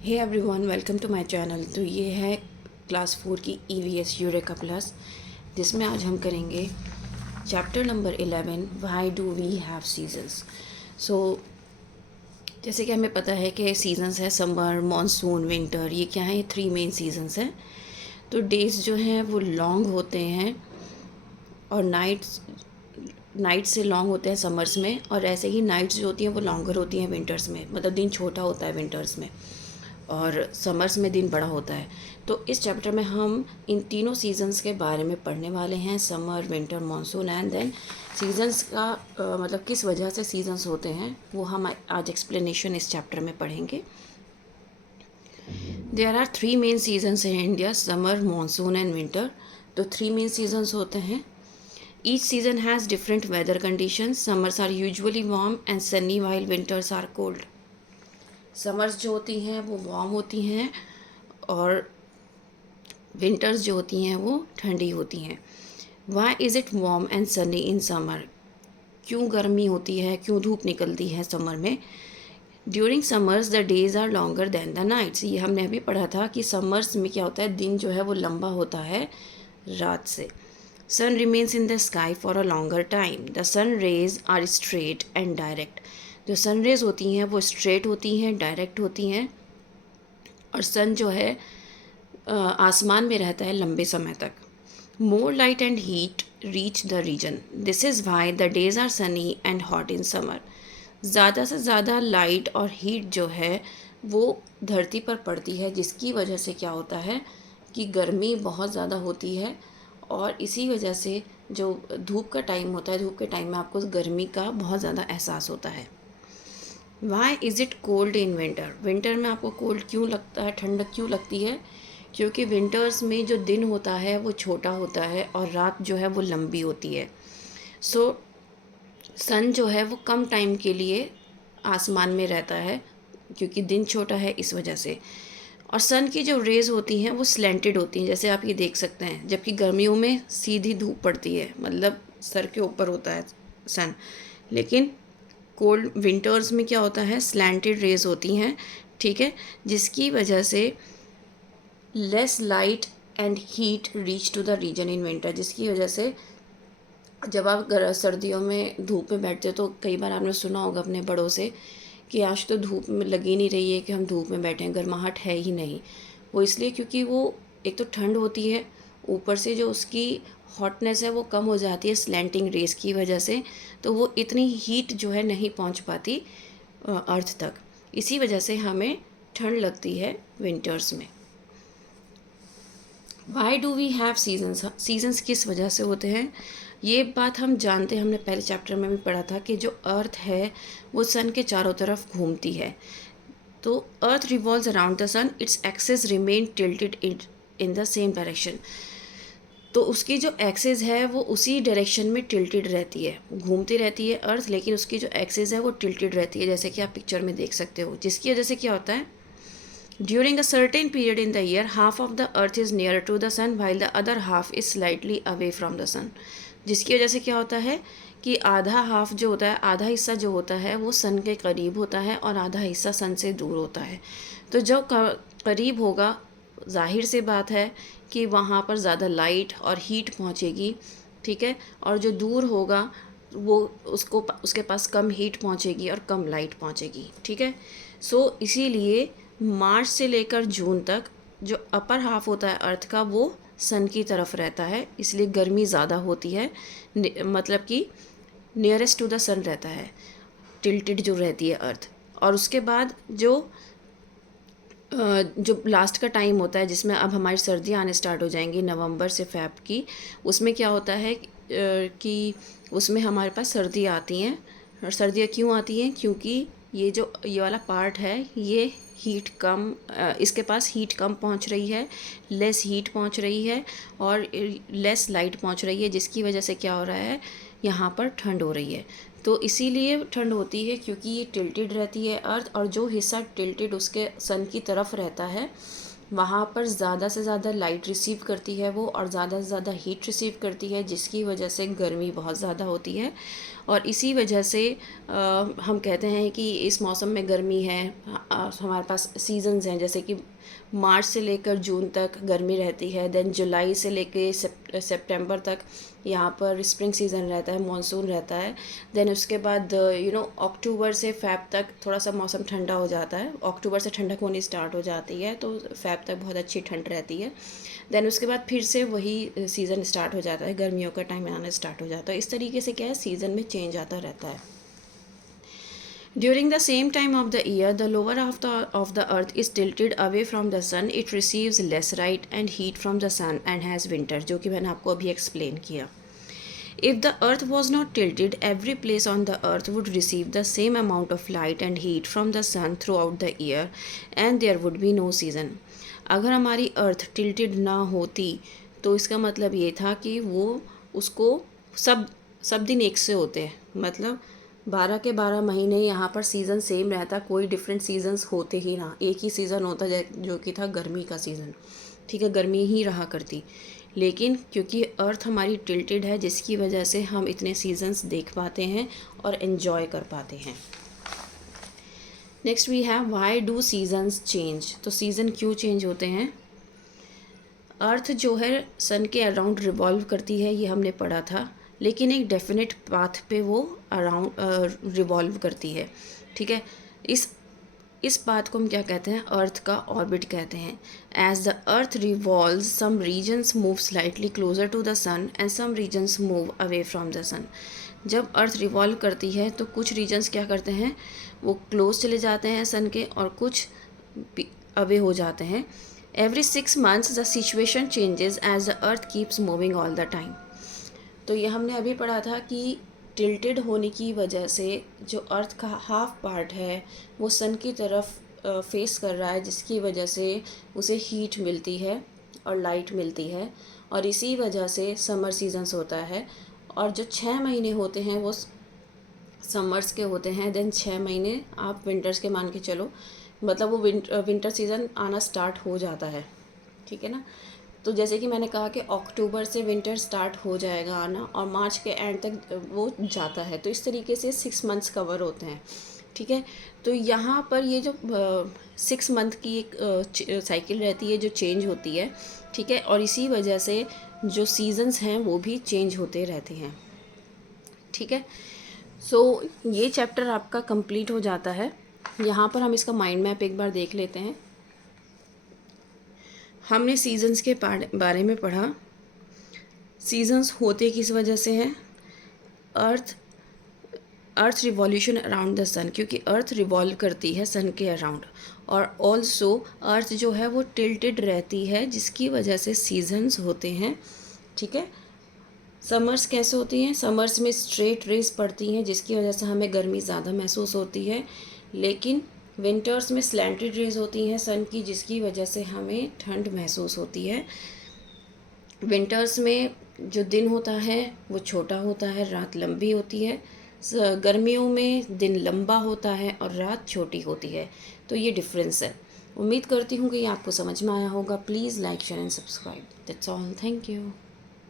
Hey everyone, welcome to my channel. तो ये है क्लास 4 की EVS यूरेका प्लस, जिसमें आज हम करेंगे chapter number 11, why do we have seasons. So जैसे कि हमें पता है कि सीजन्स है समर, मॉनसून, विंटर। ये क्या है? ये 3 मेन सीजन्स हैं। तो डेज़ जो हैं वो लॉन्ग होते हैं और नाइट्स से लॉन्ग होते हैं समर्स में, और ऐसे ही नाइट्स जो होती हैं वो लॉन्गर होती हैं विंटर्स में। मतलब दिन छोटा होता है विंटर्स में और समर्स में दिन बड़ा होता है। तो इस चैप्टर में हम इन तीनों सीजन्स के बारे में पढ़ने वाले हैं, summer, winter, monsoon. And then seasons का मतलब किस वजह से सीजन्स होते हैं वो हम आज एक्सप्लेनेशन इस चैप्टर में पढ़ेंगे। There are 3 main seasons in India, summer, monsoon and winter. तो 3 मेन सीजन्स होते हैं। Each season has different weather conditions. Summers are usually warm and sunny while winters are cold. Summers जो होती हैं वो वार्म होती हैं और विंटर्स जो होती हैं वो ठंडी होती हैं। Why is it warm and sunny in summer? क्यों गर्मी होती है, क्यों धूप निकलती है समर में? During summers the days are longer than the nights. ये हमने अभी पढ़ा था कि समर्स में क्या होता है, दिन जो है वो लंबा होता है रात से। Sun remains in the sky for a longer time. The sun rays are straight and direct. जो सन रेज होती हैं वो स्ट्रेट होती हैं, डायरेक्ट होती हैं। और सन जो है आसमान में रहता है लंबे समय तक। More light and heat reach the region. This is why the days are sunny and hot in summer. ज़्यादा से ज़्यादा लाइट और हीट जो है वो धरती पर पड़ती है, जिसकी वजह से क्या होता है कि गर्मी बहुत ज़्यादा होती है। और इसी वजह से जो धूप का टाइम होता है, धूप के टाइम में आपको गर्मी का बहुत ज़्यादा एहसास होता है। Why is it cold in winter? Winter में आपको कोल्ड क्यों लगता है, ठंडक क्यों लगती है? क्योंकि विंटर्स में जो दिन होता है वो छोटा होता है और रात जो है वो लंबी होती है। सो सन जो है वो कम टाइम के लिए आसमान में रहता है, क्योंकि दिन छोटा है इस वजह से। और सन की जो रेज़ होती हैं वो स्लेंटेड होती हैं, जैसे आप ये देख सकते हैं। जबकि गर्मियों में सीधी धूप पड़ती है, मतलब सर के ऊपर होता है सन। लेकिन कोल्ड विंटर्स में क्या होता है, स्लैंटेड रेज होती हैं, ठीक है, जिसकी वजह से less light and heat reach to the region in winter. जिसकी वजह से जब आप सर्दियों में धूप में बैठते हो तो कई बार आपने सुना होगा अपने बड़ों से कि आज तो धूप में लगी नहीं रही है कि हम धूप में बैठे हैं, गर्माहट है ही नहीं। वो इसलिए क्योंकि वो एक तो ठंड होती है, ऊपर से जो उसकी हॉटनेस है वो कम हो जाती है स्लैंटिंग रेस की वजह से। तो वो इतनी हीट जो है नहीं पहुंच पाती अर्थ तक। इसी वजह से हमें ठंड लगती है विंटर्स में। Why do we have seasons? Seasons किस वजह से होते हैं ये बात हम जानते हैं, हमने पहले चैप्टर में भी पढ़ा था कि जो अर्थ है वो सन के चारों तरफ घूमती है। तो earth revolves around the sun, its axis remain tilted in the same direction. तो उसकी जो एक्सेस है वो उसी डायरेक्शन में टिल्टेड रहती है, घूमती रहती है अर्थ, लेकिन उसकी जो एक्सेस है वो टिल्टेड रहती है, जैसे कि आप पिक्चर में देख सकते हो। जिसकी वजह से क्या होता है, during a certain period in the year half of the earth is near to the sun while the other half is slightly away from the sun. जिसकी वजह से क्या होता है कि आधा हाफ जो होता है, आधा हिस्सा जो होता है वो सन के करीब होता है और आधा हिस्सा सन से दूर होता है। तो जो करीब होगा, जाहिर सी बात है कि वहाँ पर ज़्यादा लाइट और हीट पहुँचेगी, ठीक है। और जो दूर होगा वो उसके पास कम हीट पहुँचेगी और कम लाइट पहुँचेगी, ठीक है। सो इसीलिए मार्च से लेकर जून तक जो अपर हाफ होता है अर्थ का वो सन की तरफ रहता है, इसलिए गर्मी ज़्यादा होती है। मतलब कि नियरेस्ट टू द सन रहता है, टिल्टेड जो रहती है अर्थ। और उसके बाद जो लास्ट का टाइम होता है जिसमें अब हमारी सर्दियाँ आने स्टार्ट हो जाएंगी, नवंबर से फ़ेब की, उसमें क्या होता है कि उसमें हमारे पास सर्दियाँ आती हैं। और सर्दियाँ क्यों आती हैं? क्योंकि ये वाला पार्ट है, ये हीट कम इसके पास हीट कम पहुंच रही है, लेस हीट पहुंच रही है और लेस लाइट पहुंच रही है, जिसकी वजह से क्या हो रहा है, यहाँ पर ठंड हो रही है। तो इसीलिए ठंड होती है क्योंकि ये टिल्टेड रहती है अर्थ, और जो हिस्सा टिल्टेड उसके सन की तरफ रहता है वहाँ पर ज़्यादा से ज़्यादा लाइट रिसीव करती है वो, और ज़्यादा से ज़्यादा हीट रिसीव करती है, जिसकी वजह से गर्मी बहुत ज़्यादा होती है। और इसी वजह से हम कहते हैं कि इस मौसम में गर्मी है। हमारे पास सीजन्स हैं, जैसे कि मार्च से लेकर जून तक गर्मी रहती है, देन जुलाई से लेकर सितंबर तक यहाँ पर स्प्रिंग सीज़न रहता है, मॉनसून रहता है। देन उसके बाद अक्टूबर से फ़ेब तक थोड़ा सा मौसम ठंडा हो जाता है। अक्टूबर से ठंडक होनी स्टार्ट हो जाती है, तो फ़ेब तक बहुत अच्छी ठंड रहती है। देन उसके बाद फिर से वही सीज़न स्टार्ट हो जाता है, गर्मियों का टाइम आना स्टार्ट हो जाता है। इस तरीके से क्या है, सीज़न में चेंज आता रहता है। During the same time of the year, the lower half of the earth is tilted away from the sun. It receives less light and heat from the sun and has winter, जो कि मैंने आपको अभी explain किया। If the earth was not tilted, every place on the earth would receive the same amount of light and heat from the sun throughout the year and there would be no season. अगर हमारी अर्थ tilted ना होती तो इसका मतलब ये था कि वो उसको सब दिन एक से होते हैं, मतलब 12 के 12 महीने यहाँ पर सीज़न सेम रहता, कोई डिफरेंट सीजन्स होते ही ना, एक ही सीज़न होता जो कि था गर्मी का सीज़न। ठीक है, गर्मी ही रहा करती। लेकिन क्योंकि अर्थ हमारी टिल्टेड है, जिसकी वजह से हम इतने सीजन्स देख पाते हैं और एन्जॉय कर पाते हैं। Next we have why do seasons change. तो सीज़न क्यों चेंज होते हैं? अर्थ जो है सन के अराउंड रिवॉल्व करती है, ये हमने पढ़ा था, लेकिन एक डेफिनेट पाथ पे वो अराउंड रिवॉल्व करती है। ठीक है, इस बात को हम क्या कहते हैं, अर्थ का ऑर्बिट कहते हैं। As the earth revolve some regions move slightly closer to the sun and some regions move away from the sun. जब अर्थ रिवॉल्व करती है तो कुछ रीजन्स क्या करते हैं, वो क्लोज चले जाते हैं सन के, और कुछ अवे हो जाते हैं। Every 6 months the situation changes as the earth keeps moving all the time. तो ये हमने अभी पढ़ा था कि टिल्टेड होने की वजह से जो अर्थ का हाफ पार्ट है वो सन की तरफ फेस कर रहा है, जिसकी वजह से उसे हीट मिलती है और लाइट मिलती है, और इसी वजह से समर सीजन्स होता है। और जो 6 महीने होते हैं वो समर्स के होते हैं, देन 6 महीने आप विंटर्स के मान के चलो, मतलब वो विंटर सीज़न आना स्टार्ट हो जाता है। ठीक है ना, तो जैसे कि मैंने कहा कि अक्टूबर से विंटर स्टार्ट हो जाएगा आना और मार्च के एंड तक वो जाता है, तो इस तरीके से 6 मंथ्स कवर होते हैं। ठीक है, तो यहाँ पर ये जो 6 मंथ की एक साइकिल रहती है जो चेंज होती है। ठीक है, और इसी वजह से जो सीजन्स हैं वो भी चेंज होते रहते हैं। ठीक है, सो ये चैप्टर आपका कंप्लीट हो जाता है। यहाँ पर हम इसका माइंड मैप एक बार देख लेते हैं। हमने सीजन्स के बारे में पढ़ा। सीजन्स होते किस वजह से हैं? अर्थ रिवॉल्यूशन अराउंड द सन, क्योंकि अर्थ रिवॉल्व करती है सन के अराउंड, और ऑल्सो अर्थ जो है वो टिल्टेड रहती है, जिसकी वजह से सीजन्स होते हैं। ठीक है, समर्स कैसे होती हैं? समर्स में स्ट्रेट रेज पड़ती हैं, जिसकी वजह से हमें गर्मी ज़्यादा महसूस होती है, लेकिन विंटर्स में स्लैंटेड रेज होती हैं सन की, जिसकी वजह से हमें ठंड महसूस होती है। विंटर्स में जो दिन होता है वो छोटा होता है, रात लंबी होती है। गर्मियों में दिन लंबा होता है और रात छोटी होती है। तो ये डिफरेंस है। उम्मीद करती हूँ कि ये आपको समझ में आया होगा। Please like share and subscribe. That's all, thank you.